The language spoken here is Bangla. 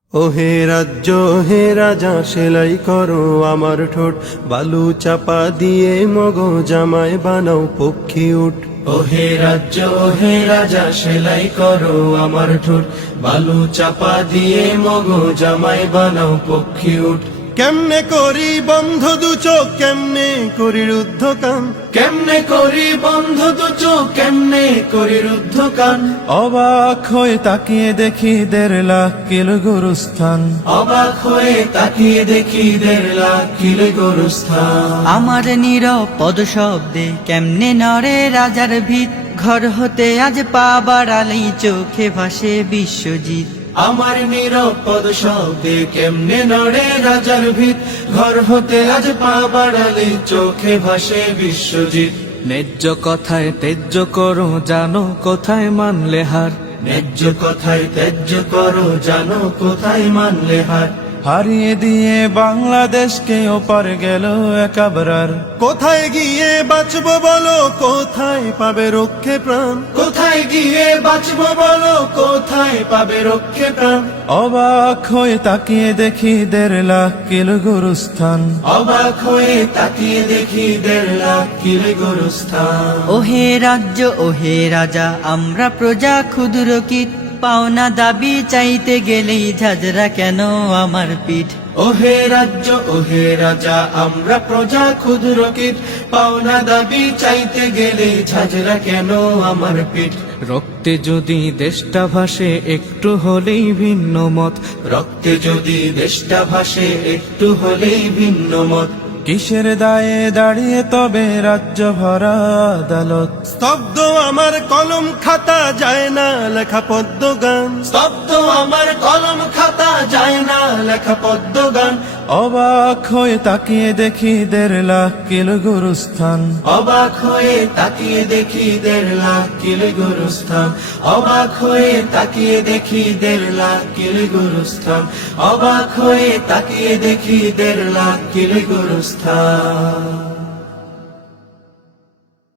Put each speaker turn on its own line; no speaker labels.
ওহে রাজ্য হে রাজা সেলাই করো আমার ঠোঁট, বালু চাপা দিয়ে মগো জামাই বানাও পক্ষী উঠ।
ওহে রাজ্য ওহে রাজা সেলাই করো আমার ঠোঁট, বালু চাপা দিয়ে মগো জামাই বানাও পক্ষী উঠ।
কেমনে করি বন্ধ দু চোখ, কেমনে করি রুদ্ধ কান,
কেমনে করি বন্ধ দু চোখ, কেমনে করি রুদ্ধ কান।
অবাক হয়ে তাকিয়ে দেখি 1.5 লাখ কিলো গুরুস্থান।
অবাক হয়ে তাকিয়ে দেখি 1.5 লাখ কিলো গোরস্থান।
আমার নীরব পদ শব্দে কেমনে নড়ে রাজার ভিত, ঘর হতে আজ পা বাড়ালেই চোখে ভাসে বিশ্বজিৎ।
আমার নীরব পদ শব্দে কেমনে নড়ে রাজার ভিত, ঘর হতে আজ পা বাড়ালে চোখে ভাসে বিশ্বজিৎ।
ন্যায্য কথায় তেজ্য করো, জানো কোথায় মানলে হার।
ন্যায্য কথায় ত্যায্য করো, জানো কোথায় মানলে হার।
হারিয়ে দিয়ে বাংলাদেশকে ওপার গেল একাবরার।
কোথায় গিয়ে বাঁচবো বলো, কোথায় পাবে রক্ষে প্রাণ,
কোথায় গিয়ে বাঁচবো বলো, কোথায় পাবে রক্ষে প্রাণ।
অবাক হয়ে তাকিয়ে দেখি 1.5 লাখ কিলো গুরুস্থান।
অবাক হয়ে তাকিয়ে দেখি 1.5 লাখ কিলো গোরস্থান।
ওহে রাজ্য ওহে রাজা আমরা প্রজা ক্ষুদ্র কীট, পাওনা দাবি চাইতে গেলেই ঝাঁঝরা কেন আমার পিঠ।
ওহে রাজ্য ওহে রাজা আমরা প্রজা ক্ষুদ্র কীট, পাওনা দাবি চাইতে গেলে ঝাঁঝরা কেন আমার পিঠ।
রক্তে যদি দেশটা ভাসে একটু হলেই ভিন্ন মত,
রক্তে যদি দেশটা ভাসে একটু হলেই ভিন্ন মত।
কিসের দায়ে দাঁড়িয়ে তবে রাজ্য ভরা আদালত।
স্তব্ধ আমার কলম খাতা যায় না লেখা পদ্ম গান,
স্তব্ধ আমার কলম খাতা যায় না লেখা পদ্ম গান।
অবাক হয়ে তাকিয়ে দেখি 1.5 লাখ কিলো গুরুস্থান।
অবাক হয়ে তাকিয়ে দেখি 1.5 লাখ কিলো গোরস্থান। অবাক হয়ে তাকিয়ে দেখি 1.5 লাখ কিলো গোরস্থান। অবাক হয়ে তাকিয়ে দেখি 1.5 লাখ কিলো গোরস্থান।